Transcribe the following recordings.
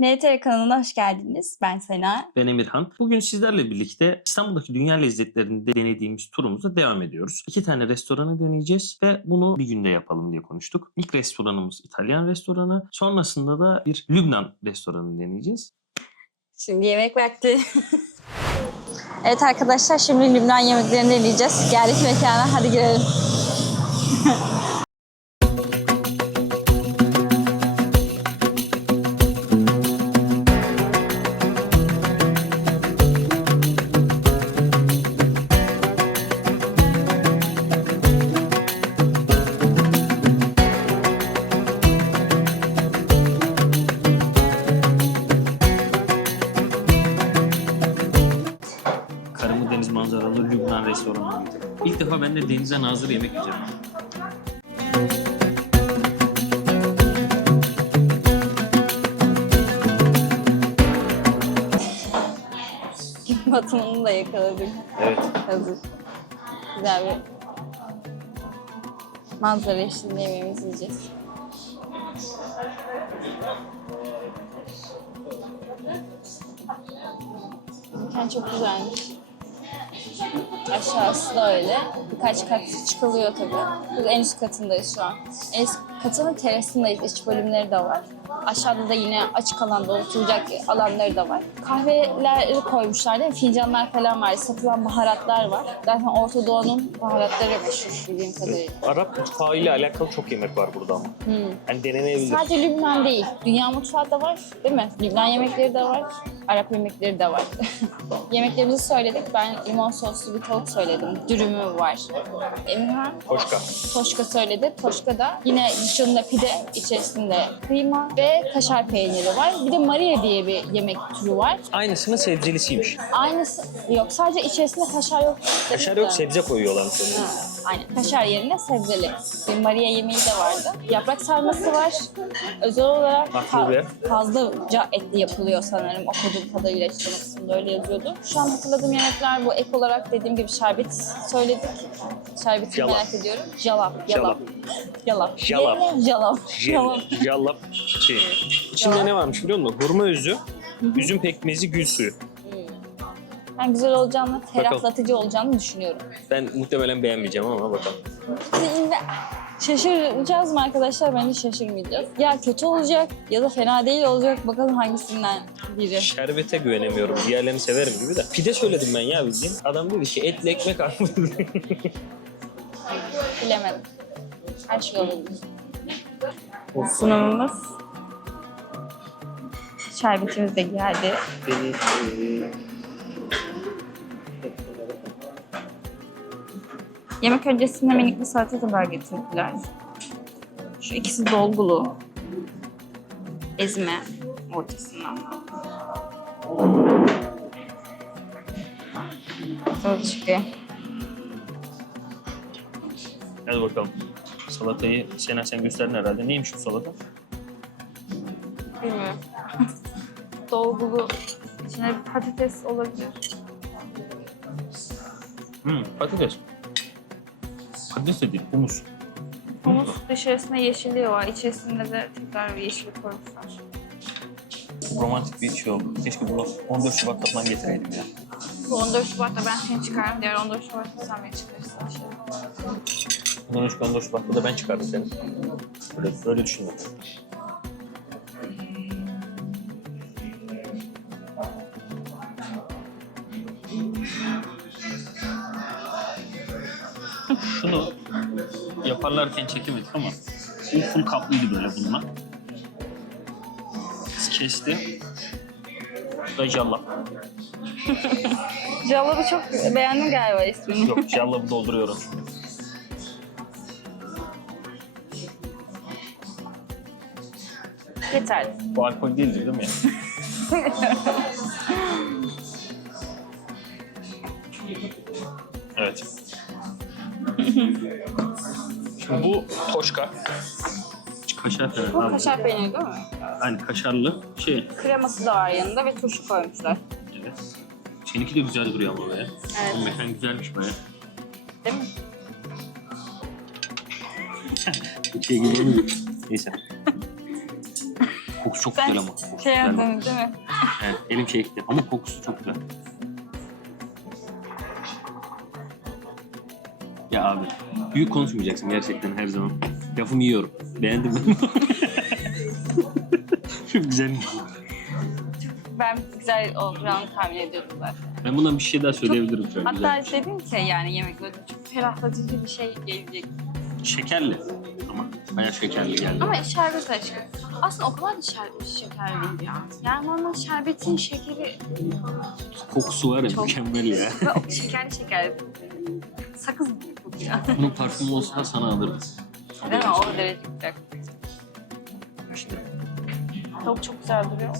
NTR kanalına hoş geldiniz. Ben Sena. Ben Emirhan. Bugün sizlerle birlikte İstanbul'daki dünya lezzetlerinde denediğimiz turumuza devam ediyoruz. İki tane restoranı deneyeceğiz ve bunu bir günde yapalım diye konuştuk. İlk restoranımız İtalyan restoranı. Sonrasında da bir Lübnan restoranı deneyeceğiz. Şimdi yemek vakti. evet arkadaşlar şimdi Lübnan yemeklerini deneyeceğiz. Geldik mekana hadi girelim. De denize nazır yemek yiyeceğim. Batımını da yakaladık. Evet. Hazır. Güzel bir manzara eşliğinde yemeğimizi yiyeceğiz. Mekan çok güzelmiş. Aşağısı da öyle. Birkaç kat çıkılıyor tabii. Biz en üst katındayız şu an. En üst katının terasındayız. İç bölümleri de var. Aşağıda da yine açık alanda oturacak alanları da var. Kahveleri koymuşlar değil mi? Fincanlar falan var. Satılan baharatlar var. Zaten Orta Doğu'nun baharatları meşhur bildiğim kadarıyla. Arap mutfağı ile alakalı çok yemek var burada ama. Hmm. Yani denenebilir. Sadece Lübnan değil. Dünya mutfağı da var değil mi? Lübnan yemekleri de var. Arap yemekleri de var. Yemeklerimizi söyledik. Ben limon soslu bir tavuk söyledim. Dürümü var. Emirhan Hoşka. toşka söyledi. Toşka da yine dışında pide, içerisinde kıyma ve kaşar peyniri var. Bir de Maria diye bir yemek türü var. Aynısının sebzelisiymiş. Aynısı yok. Sadece içerisinde kaşar yok. Kaşar yok sebze koyuyorlar senin. Ha, Aynen. Kaşar yerine sebzeli. Bir Maria yemeği de vardı. Yaprak sarması var. Özel olarak Mahlubiye. fazlaca etli yapılıyor sanırım. Okuduğum kadarıyla açıklama kısmında öyle yazıyordu. Şu an hatırladığım yemekler bu. Ek olarak dediğim gibi şerbet söyledik. Şerbeti Jalap. merak ediyorum. Jalap. Jalap. Jalap. Jalap. Yerine Jalap. Jalap. Şey. İçinde ne varmış biliyor musun? Hurma özü, üzüm pekmezi, gül suyu. Ben güzel olacağını, ferahlatıcı olacağını düşünüyorum. Ben muhtemelen beğenmeyeceğim ama bakalım. Şaşıracağız mı arkadaşlar? Bence şaşırmayacağız. Ya kötü olacak ya da fena değil olacak. Bakalım hangisinden biri. Şerbete güvenemiyorum. Diğerlerini severim gibi de. Pide söyledim ben ya bildiğin. Adam dedi ki etli ekmek al. Bilemedim. Her şey olabilir. Sunumumuz. Şerbetimiz de geldi. Beni Yemek öncesinde minik bir salata tabağı getirdiler. Şu ikisi dolgulu. Ezme ortasından. Salata çıkıyor. Hadi bakalım. Salatayı Sena sen gösterdin herhalde. Neymiş bu salata? Bilmiyorum. dolgulu. İçine patates olabilir. Hmm, patates. De değil, humus. Humus dışarısında yeşilliği var. İçerisinde de tekrar bir yeşillik koymuşlar. Romantik bir şey oldu. Keşke bunu 14 Şubat'ta falan getireydim ya. Bu 14 Şubat'ta ben seni çıkarım. Diğer 14 Şubat'ta sen beni çıkarırsın dışarı. 13 14 Şubat'ta da ben çıkardım seni. Böyle, böyle düşündüm. Yaparlarken çekemedik ama bu full kaplıydı böyle bununla. Kesti. Bu da jallap. Jalap'ı çok beğendim galiba ismini. Yok jallapı dolduruyorum. Yeter. Bu alkol değildir değil mi? evet. Şimdi bu toşka. Kaşar falan. Bu abi. kaşar peyniri değil mi? Hani kaşarlı şey. Kreması da var yanında ve turşu koymuşlar. Evet. Seninki de güzel duruyor ama be. Evet. Bu mekan güzelmiş baya. Değil mi? Şey gibi olmuyor. Neyse. Kokusu çok güzel ama. Kokusu Şey güzel. yaptın değil mi? Evet, elim çekti ama kokusu çok güzel. Ya abi, büyük konuşmayacaksın gerçekten her zaman. Lafımı yiyorum. Beğendim ben. çok güzel. Ben güzel olacağını tahmin ediyordum zaten. Ben bundan bir şey daha söyleyebilirim an. Hatta Güzel. dedim ki yani yemek böyle çok ferahlatıcı bir şey gelecek. Şekerli. Ama bayağı şekerli geldi. Ama şerbet aşkı. Aslında o kadar da şerbet şeker değil ya. Yani normal şerbetin şekeri Kokusu var ya Çok. mükemmel ya. ve o şekerli şeker. Sakız gibi kokuyor. Bunun parfümü olsa da sana alırım. Değil mi? O derece güzel. İşte. Tavuk çok güzel duruyor.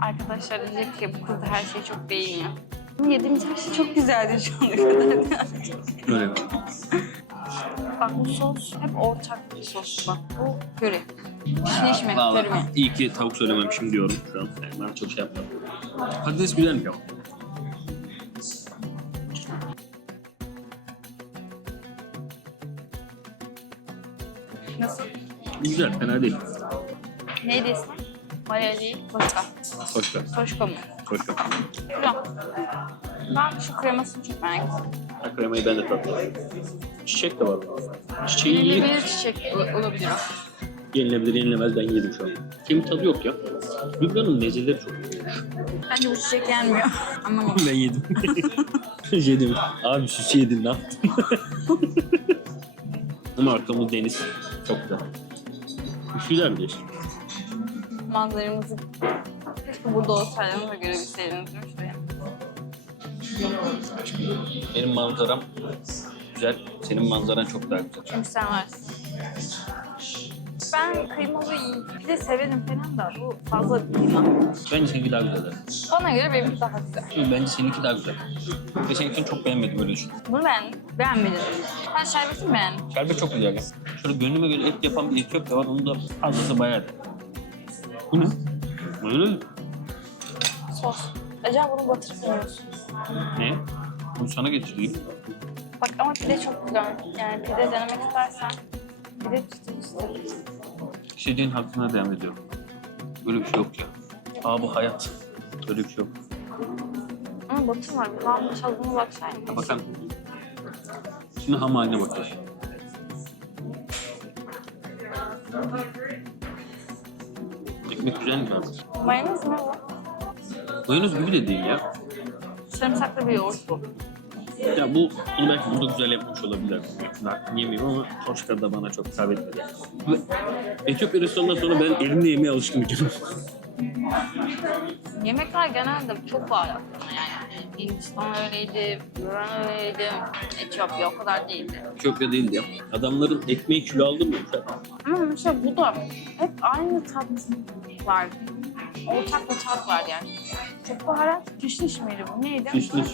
Arkadaşlar diyecek ki bu kız da her şeyi çok beğeniyor. Yediğimiz her şey çok güzeldi şu ana kadar. Böyle. Bak bu sos hep ortak bir sos. Bak bu köri. Şiş mi? Vallahi Köri mi? iyi ki tavuk söylememişim diyorum şu an. Yani bana çok şey yapmadım. Patates güzelmiş ama. Güzel, fena değil. Neydi ismi? Maria değil. Toşka. Ver. Toşka mı? Ver. Güzel. Ben şu kremasını çok merak ettim. Ha, kremayı ben de tatlı. Çiçek de var. Çiçeği Yeni iyi. bir çiçek ol- olabilir o. Yenilebilir, yenilemez ben yedim şu an. Kemik tadı yok ya. Lübnan'ın mezeleri çok iyi. Bence bu çiçek yenmiyor. Anlamadım. ben yedim. yedim. Abi süsü yedim ne yaptın? Ama arkamız deniz. Çok güzel. Bir işte. Manzaramızı keşke burada olsaydınız da görebilseydiniz değil mi şuraya? Benim manzaram güzel. Senin manzaran çok daha güzel. Çünkü sen varsın. Ben kıymalı iyi. Bir de severim falan da bu fazla kıyma. Bence seninki daha güzel. Bana göre benimki daha güzel. Çünkü bence seninki daha güzel. Ve seninkini çok beğenmedim öyle düşün. Bunu beğendim. Beğenmedim. Ben şerbeti mi beğendim? Şerbet çok güzel. Şöyle gönlüme göre et yapan bir Etiyop da var. Onun da fazlası bayağı. Bu ne? Öyle mi? Sos. Acaba bunu batırıp yiyorsun. Ne? Bunu sana getireyim. Bak ama pide çok güzel. Yani pide denemek istersen pide çıtır çıtır. İstediğin hakkına devam ediyor. Böyle bir şey yok ya. Aa bu hayat. Böyle bir şey yok. Ama batırma. Bir kıvamın tadına baksaydın. Ya bakalım. Şimdi ham haline bakacağız. Ekmek güzel mi abi? Mayonez mi bu? Mayonez gibi de değil ya. Sarımsaklı bir yoğurt bu. Ya bu, bunu belki burada güzel yapmış olabilir. Yemiyorum ama Toşka da bana çok hitap etmedi. Ve Etiyopya restoranından sonra ben elimle yemeye alıştım bir kere. Yemekler genelde çok baharatlı yani. Hindistan öyleydi, Yunan öyleydi, Etiyopya o kadar değildi. Etiyopya değildi ya. Adamların ekmeği kilo aldırmıyor. Ama mesela bu da hep aynı tat var. Ortak bir tat var yani. Çok baharat. Kişniş miydi bu? Neydi? Kişniş.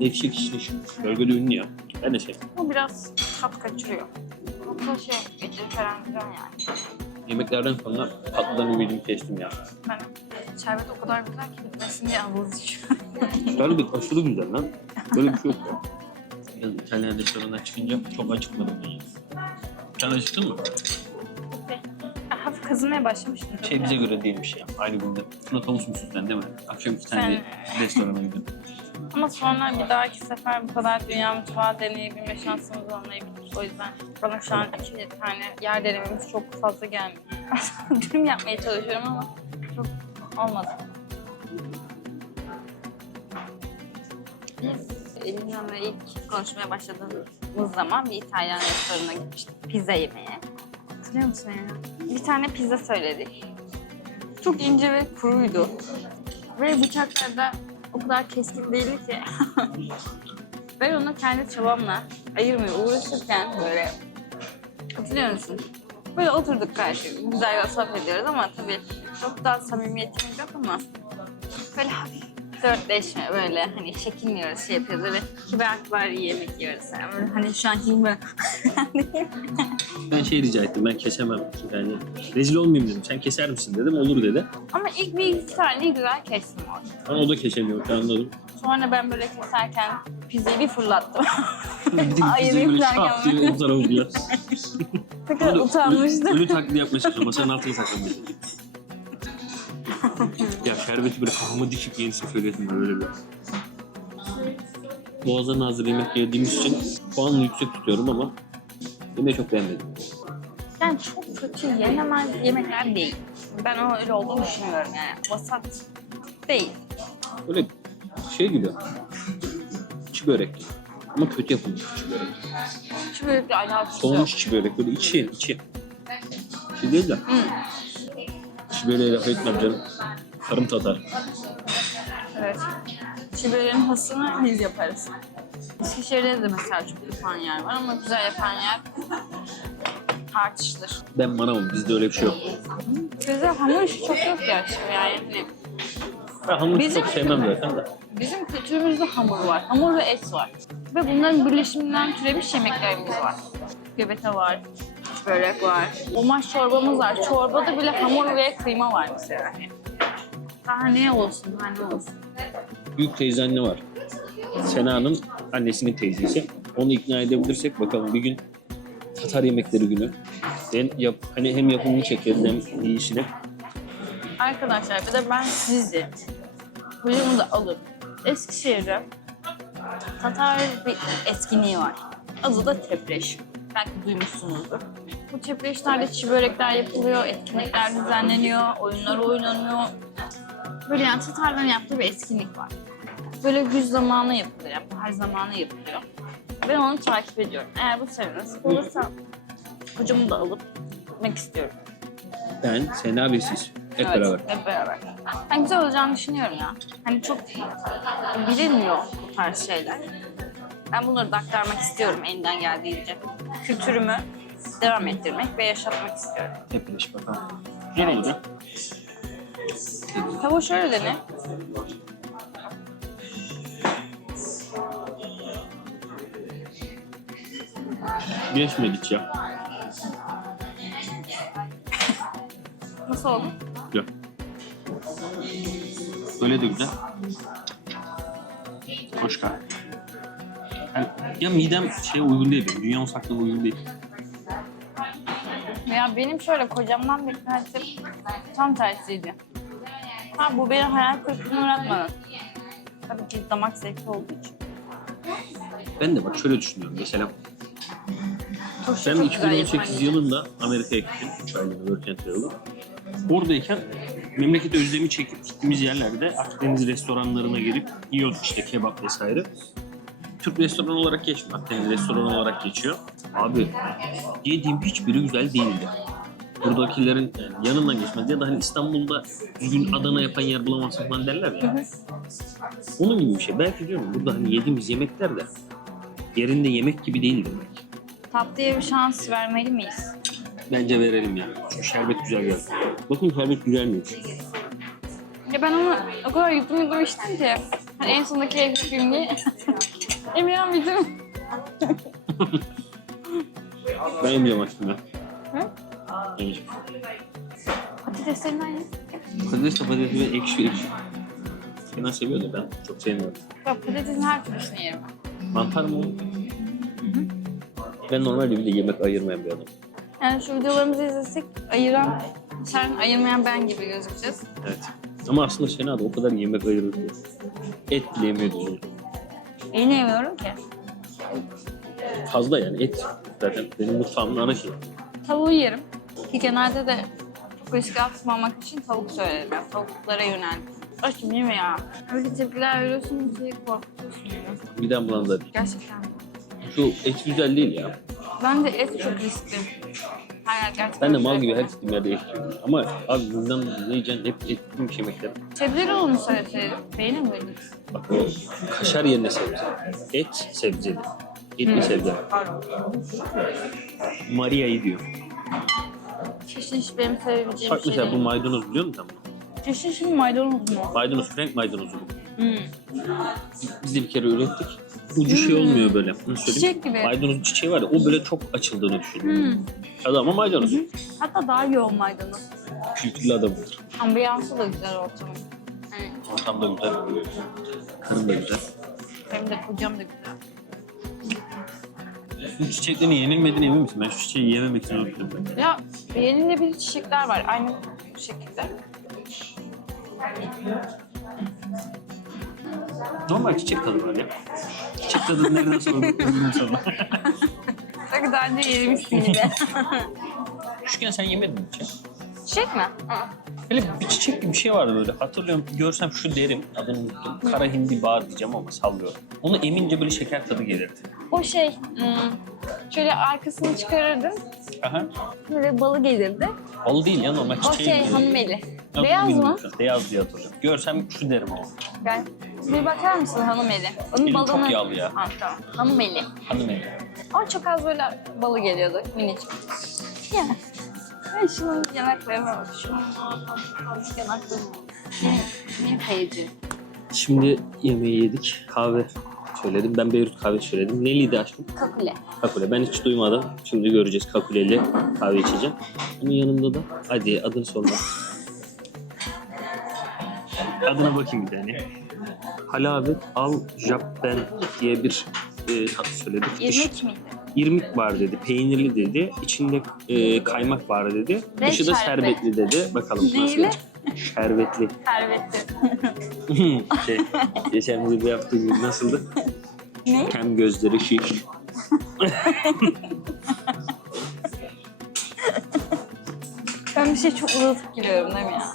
Ekşi kişniş. Bölgede ünlü ya. Ben de şey. bu biraz tat kaçırıyor. Yoksa şey, eti falan güzel yani. Yemeklerden sonra tatlıdan ümidimi kestim ya. Ben şerbet o kadar güzel ki bitmesin diye ağzı içiyorum. Şerbet aşırı güzel lan. Böyle bir şey yok ya. Yalnız İtalyan restoranından çıkınca çok acıkmadım ben. Sen acıktın mı? Hafif kazınmaya başlamıştım. Şey bize göre değilmiş ya. Aynı günde. Şuna tavus musun sen değil mi? Akşam iki tane restorana gidin. Ama sonra bir dahaki sefer bu kadar dünya mutfağı deneyebilme şansımız olmayabilir. O yüzden bana şu an iki tane yer denememiz çok fazla gelmiyor. Dürüm yapmaya çalışıyorum ama çok olmadı. Biz Elina'la ilk konuşmaya başladığımız zaman bir İtalyan restoranına gitmiştik pizza yemeye. Hatırlıyor musun ya? Bir tane pizza söyledik. Çok ince ve kuruydu. Ve bıçaklar da o kadar keskin değildi ki. ben onu kendi çabamla ayırmaya uğraşırken böyle hatırlıyor musun? Böyle oturduk karşı güzel sohbet ediyoruz ama tabii çok daha samimiyetimiz yok ama böyle hafif flörtleşme böyle hani çekinmiyoruz şey yapıyoruz böyle kibar kibar yemek yiyoruz yani böyle hani şu an şimdi böyle Ben şey rica ettim. Ben kesemem. Yani rezil olmayayım dedim. Sen keser misin dedim. Olur dedi. ama ilk bir iki tane güzel kestim orada. Ama o da kesemiyor. Anladım. Sonra ben böyle keserken pizzayı bir fırlattım. Bizim Ayırayım böyle derken şap diye o tarafa fırlar. Ne kadar Ölü, utanmıştım. ölü taklidi yapmaya çalışıyor. Masanın altına saklanmış. Ya şerbeti böyle kafama dikip yenisini söyledim böyle bir. Boğazdan hazır yemek yediğimiz için puanını yüksek tutuyorum ama yemeği çok beğenmedim. Yani çok kötü yenemez yemekler değil. Ben o öyle olduğunu düşünmüyorum yani. Vasat değil. Böyle şey gibi. Çi börek. Ama kötü yapılmış çi börek. Böyle bir alakası yok. Soğumuş çi börek. Böyle içi, içi. Şey değil de. Çi böreğe laf etmem canım. Karım tatar. Evet. Şiberin hasını biz yaparız. Eskişehir'de de mesela çok yapan yer var ama güzel yapan yer tartışılır. Ben manavım. Bizde öyle bir şey yok. Bizde hamur işi çok yok gerçi yani. Ben hamur Bizim- çok sevmem zaten de. Bizim kültürümüzde hamur var. Hamur ve et var. Ve bunların birleşiminden türemiş yemeklerimiz var. Göbete var, börek var. Omaş çorbamız var. Çorbada bile hamur ve kıyma var mesela. Daha ne olsun, daha ne olsun. Büyük teyze anne var. Sena'nın annesinin teyzesi. Onu ikna edebilirsek bakalım bir gün Tatar yemekleri günü. Ben yap, hani hem yapımını çekeriz hem yiyişini. Arkadaşlar bir de ben sizi kocamı da alıp Eskişehir'de Tatar bir etkinliği var. Adı da Tepreş. Belki duymuşsunuzdur. Bu tepreşlerde çiğ börekler yapılıyor, etkinlikler düzenleniyor, oyunlar oynanıyor. Böyle yani Tatarların yaptığı bir etkinlik var. Böyle güz zamanı yapılıyor, yani bahar zamanı yapılıyor. Ben onu takip ediyorum. Eğer bu sene nasip olursa kocamı da alıp gitmek istiyorum. Ben, Sena ve siz. Hep Evet, beraber. Hep beraber. Ben güzel olacağını düşünüyorum ya. Hani çok bilinmiyor bu tarz şeyler. Ben bunları da aktarmak istiyorum elinden geldiğince. Kültürümü devam ettirmek ve yaşatmak istiyorum. Hep birleş bakalım. Güzel ya. Tavuğu şöyle dene. Geçmedik ya. Nasıl oldu? Güzel. Böyle de güzel. Hoş geldin. Yani, ya midem şeye uygun değil benim. Dünya mutfaklarına uygun değil. Ya benim şöyle kocamdan beklentim tam tersiydi. Ha bu beni hayal kırıklığına uğratmadı. Tabii ki damak zevki olduğu için. Ben de bak şöyle düşünüyorum. Mesela Turşu ben çok güzel 2018 yapan yılında Amerika'ya gittim. 3 aylığına Work and. Oradayken memleket özlemi çekip gittiğimiz yerlerde Akdeniz restoranlarına girip yiyorduk işte kebap vesaire. Türk restoranı olarak geçmiyor. Akdeniz restoranı olarak geçiyor. Abi yediğim hiçbiri güzel değildi. Buradakilerin yani yanından geçmedi ya da hani İstanbul'da düzgün Adana yapan yer bulamazsın falan derler ya. Onun gibi bir şey. Belki diyorum burada hani yediğimiz yemekler de yerinde yemek gibi değil demek. Tatlıya bir şans vermeli miyiz? Bence verelim ya. Çünkü şerbet güzel geldi. Bakın şerbet güzelmiş. Ya ben onu o kadar yudum yudum içtim ki. Hani en sondaki yapayım diye. Emirhan bizim. Ben açtım ya. Hı? Evet. Patateslerinden ye. Patates de patates ve ekşi ekşi. Kenan seviyor da ben çok sevmiyorum. Bak patatesin her türlüsünü yerim. Mantar mı? o? Ben normalde bir de yemek ayırmayan bir adam. Yani şu videolarımızı izlesek ayıran, sen ayırmayan ben gibi gözükeceğiz. Evet. Ama aslında Sena da o kadar yemek ayırır ki. Et bile yemiyor düzgün. İyi yemiyorum ki. Fazla yani et. Zaten benim mutfağımın ana şeyi. Tavuğu yerim. Ki genelde de çok riske atmamak için tavuk söylerim. Yani tavuklara yöneldim. Aşkım yeme ya. Öyle tepkiler veriyorsun ki korkutuyorsun beni. Midem bulandı. Gerçekten. Şu et güzel değil ya. Bence et çok riskli. Hayır gerçekten. Ben de mal gibi her gittiğim yerde et yiyorum. Ama abi bundan ne yiyeceksin? Hep et yemiş yemekler. Sebzeli olmuş söyleseydim. Beğenir miydin? Bak kaşar yerine sebze. Et sebzeli. Etli sebze. Pardon. Maria'yı diyor. Kişniş benim sevebileceğim Bak şey mesela bu değil. maydanoz biliyor musun sen bunu? Kişniş mi maydanoz mu? Maydanoz, frank maydanozu bu. Hmm. Biz de bir kere ürettik. Ucu şey olmuyor böyle. Nasıl söyleyeyim? Çiçek gibi. Maydanozun çiçeği var ya o böyle çok açıldığını düşünüyorum. Hmm. Tadı ama maydanoz. Hatta daha yoğun maydanoz. Kültürlü adamıdır. Ambiyansı da güzel ortamın. Hani Ortam da güzel. Karım da güzel. Benim de kocam da güzel. Bu çiçeklerin yenilmediğine emin misin? Ben şu çiçeği yememek için unuttum. Ya yenilebilir çiçekler var aynı bu şekilde. Normal çiçek tadı var ya. Çiçek tadı nereden sonra nereden sonra. Önce yemişsin gibi. Küçükken sen yemedin mi ya? Çiçek mi? Hı. Böyle bir çiçek gibi bir şey vardı böyle. Hatırlıyorum görsem şu derim. Adını unuttum. Kara hindi bağır diyeceğim ama sallıyorum. Onu emince böyle şeker tadı gelirdi. O şey, hmm, şöyle arkasını çıkarırdın, Aha. böyle balı gelirdi. Balı değil ya normal O çiçeği. şey gibi. hanımeli. Yok, Beyaz mı? bilmiyorum. Beyaz diye hatırlıyorum. Görsem şu derim ama. Gel. Bir bakar mısın hanımeli? Onun Elim balını... çok yağlı ya. Ha, tamam. Hanımeli. Hanım eli. Ama çok az böyle balı geliyordu minicik. Ya. Ben şunun yanaklarına bak. Şunun yanaklarına bak. Benim kayıcı. Şimdi yemeği yedik. Kahve söyledim. Ben Beyrut kahve söyledim. Neliydi aşkım? Kakule. Kakule. Ben hiç duymadım. Şimdi göreceğiz kakuleli kahve içeceğim. Bunun yanında da hadi adını sorma. Adına bakayım bir tane. Halavet Al Jabben diye bir e, tatlı söyledik. İrmik miydi? İrmik var dedi, peynirli dedi, içinde e, kaymak var dedi, dışı da şerbet. şerbetli dedi. Bakalım nasıl Şerbetli. Servetli. şey, geçen videoda yaptığım gibi nasıldı? ne? Kem gözleri şiş. Ben bir şey çok uzatıp gülüyorum değil mi ya?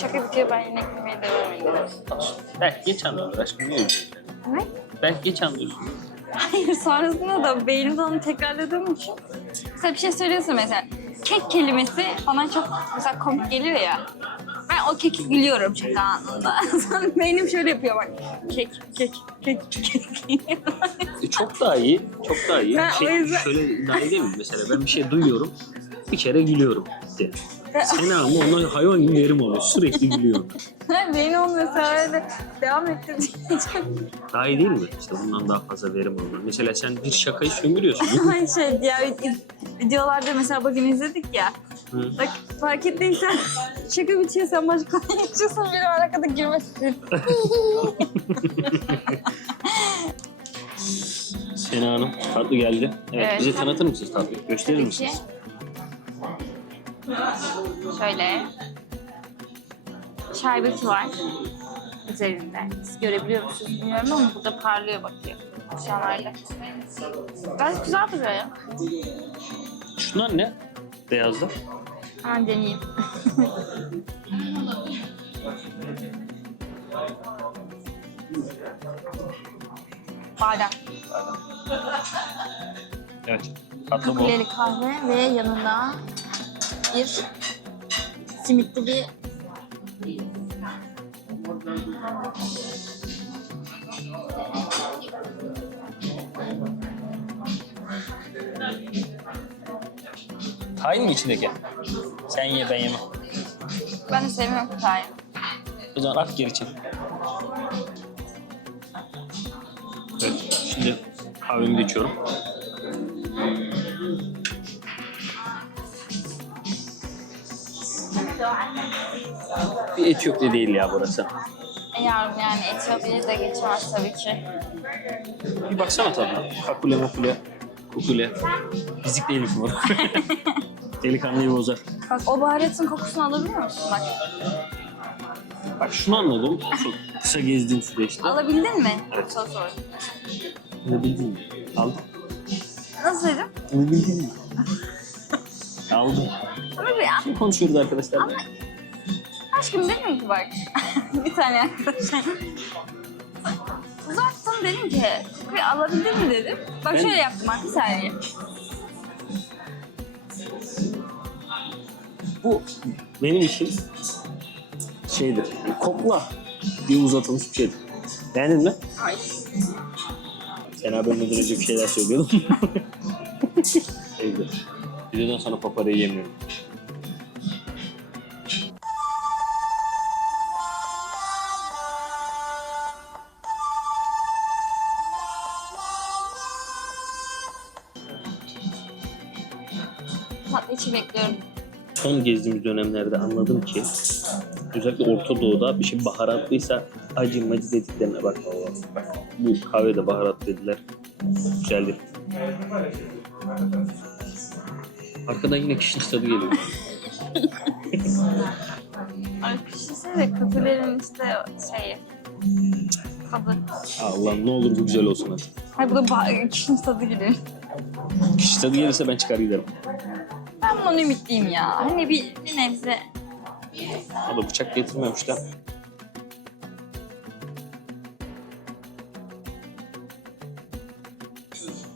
Şaka bitiyor ben yine gülmeye devam ediyorum. Belki geç anlıyorlar aşkım, niye üzüyorsun? Ne? Belki geç anlıyorsun. Hayır sonrasında da beynimde onu tekrarladığım için. Mesela bir şey söylüyorsun mesela. Kek kelimesi bana çok mesela komik geliyor ya. Ben o keki gülüyorum şaka anında. Beynim şöyle yapıyor bak. Kek, kek, kek, kek. E, çok daha iyi, çok daha iyi. Ben şey, o yüzden- Şöyle daha iyi değil mi? Mesela ben bir şey duyuyorum, bir kere gülüyorum. De. Sen ama ona hayvan gibi yerim oluyor. Sürekli gülüyorum. Onu mesela öyle devam ettirdikçe Daha iyi değil mi? İşte bundan daha fazla verim olur. Mesela sen bir şakayı sömürüyorsun. Aynı şey vid- videolarda mesela bugün izledik ya. Hı. Bak fark ettiysen şaka bitiyor sen başka geçiyorsun benim arkada girmesin. Sena Hanım tatlı geldi. Evet, Evet. bize tanıtır mısınız tatlı? Gösterir Tabii misiniz? ki. Şöyle. Şerbeti var üzerinde. Siz görebiliyor musunuz bilmiyorum ama burada parlıyor bakıyor. Aşağılarda. Gayet güzel duruyor ya. Şunlar ne? Beyazda. Hemen deneyeyim. Badem. Evet. Tatlı bu. Kahve ve yanında bir simitli bir Tayin mi içindeki? Sen ye ben yemem. ben de sevmiyorum kutayı. O zaman at geri çek. Evet. Şimdi kahvemi de içiyorum. Bir Etiyopya değil ya burası. Yavrum yani Etiyopya'yı da geçemez tabii ki. Bir baksana tadına. Kakule makule. Kukule. Fizik değil mi bu? Delikanlıyı bozar. Bak o baharatın kokusunu alabiliyor musun? Bak Bak şunu anladım. Çok kısa gezdiğim süreçte. alabildin mi? Evet. Sor sor. Bunu bildin mi? Aldım. Nasıl dedim? Bildin mi? Aldım. Ama bir. Kim konuşuyoruz arkadaşlar? Aşkım dedim ki bak. bir tane arkadaşım. Uzattım dedim ki kokuyu alabildin mi dedim. Bak Ben- şöyle yaptım bak bir saniye. Bu benim için şeydir. yani kokla diye uzatılmış bir şeydir. Beğendin mi? Ay. Benden önce bir şeyler söylüyordum. Evde. Videodan sonra paparayı yemiyorum. Tatlı içi bekliyorum. Son gezdiğimiz dönemlerde anladım ki özellikle Orta Doğu'da bir şey baharatlıysa acı macı dediklerine bak Allah. Bu kahvede baharat dediler. Güzeldir. Arkadan yine kişniş tadı geliyor. Ay düşünsene kötülerin işte şeyi. Tadı. Allah ne olur bu güzel olsun hadi. Hayır bu da ba- kişinin tadı gibi. Kişniş tadı gelirse ben çıkar giderim. Ben bundan ümitliyim ya. Hani bir, bir nebze. Ama bıçak getirmemişler.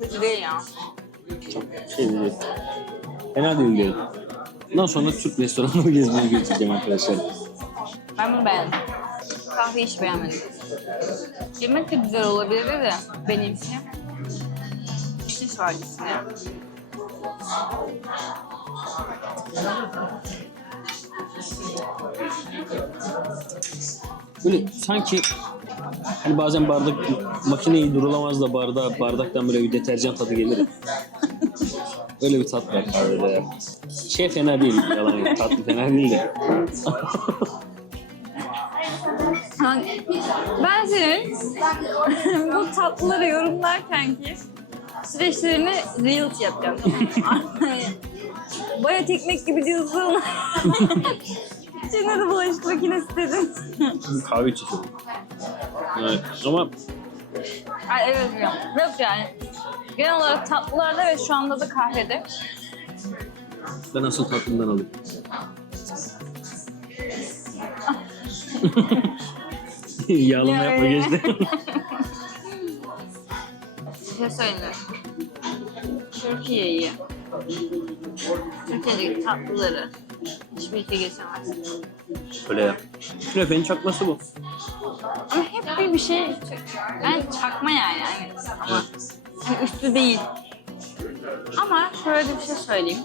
Kötü değil ya. Şey değil. Fena değil değil. Bundan sonra Türk restoranları gezmeye götüreceğim arkadaşlar. Ben bunu beğendim. Kahve hiç beğenmedim. Yemek de güzel olabilir de benim için. Şiş var içinde. Böyle sanki hani bazen bardak makineyi durulamaz da bardağı bardaktan böyle bir deterjan tadı gelir. Öyle bir tat var kahvede ya. Şey fena değil yalan yok. Tatlı fena değil de. Ben senin bu tatlıları yorumlarken ki süreçlerini reels yapacağım tamam mı? Bayat ekmek gibi diyorsun. İçine de bulaşık makinesi dedin. Kahve içiyorum. Evet. Ama Ay, evet biliyorum. Yok yani. Genel olarak tatlılarda ve şu anda da kahvede. ben asıl tatlımdan alayım. Yağlama Ya yapma öyle. geçti. Bir şey söyleyeyim. Türkiye'yi, Türkiye'deki tatlıları hiçbir ülke geçemez. Öyle ya. Künefenin çakması bu. Ama hep bir bir şey, yani çakma yani. yani ama hani üstü değil. Ama şöyle bir şey söyleyeyim.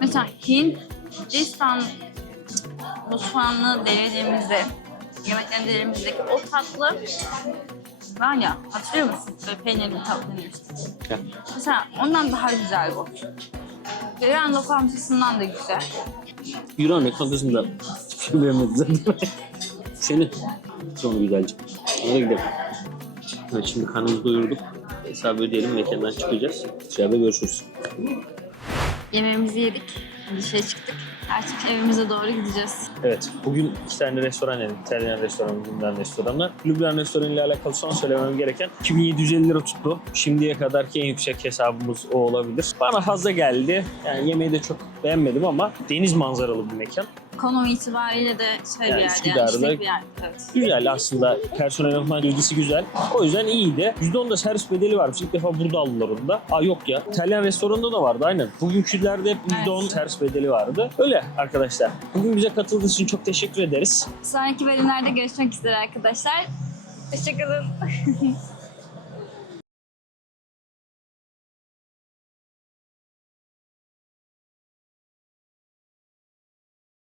Mesela Hindistan mutfağını denediğimizde, yemeklerini denediğimizdeki o tatlı var ya, hatırlıyor musun? Böyle peynirli tatlı demiştik. Ya. Mesela ondan daha güzel bu. İran lokantasından da güzel. Yunan lokantasında hiçbir şey beğenmedim zaten. Seni. Sonu güzelce. Ona gidelim. Evet şimdi karnımızı doyurduk. Hesabı ödeyelim mekandan çıkacağız. Dışarıda görüşürüz. Yemeğimizi yedik, dışarı çıktık. Artık evimize doğru gideceğiz. Evet, bugün iki tane restoran yedik. İtalyan restoranı, Lübnan restoranı. Lübnan restoranı ile alakalı son söylemem gereken 2750 lira tuttu. Şimdiye kadarki en yüksek hesabımız o olabilir. Bana fazla geldi. Yani yemeği de çok beğenmedim ama deniz manzaralı bir mekan. Konum itibariyle de şey Yani bir yerde, yani işlek bir yer. Evet. Güzel aslında. Personel falan ilgisi güzel. O yüzden iyiydi. %10 da servis bedeli varmış. İlk defa burada aldılar onu da. Aa yok ya. İtalyan restoranında da vardı aynen. Bugünkülerde hep %10 Evet. servis bedeli vardı. Öyle arkadaşlar. Bugün bize katıldığınız için çok teşekkür ederiz. Sonraki bölümlerde görüşmek üzere arkadaşlar. Hoşçakalın.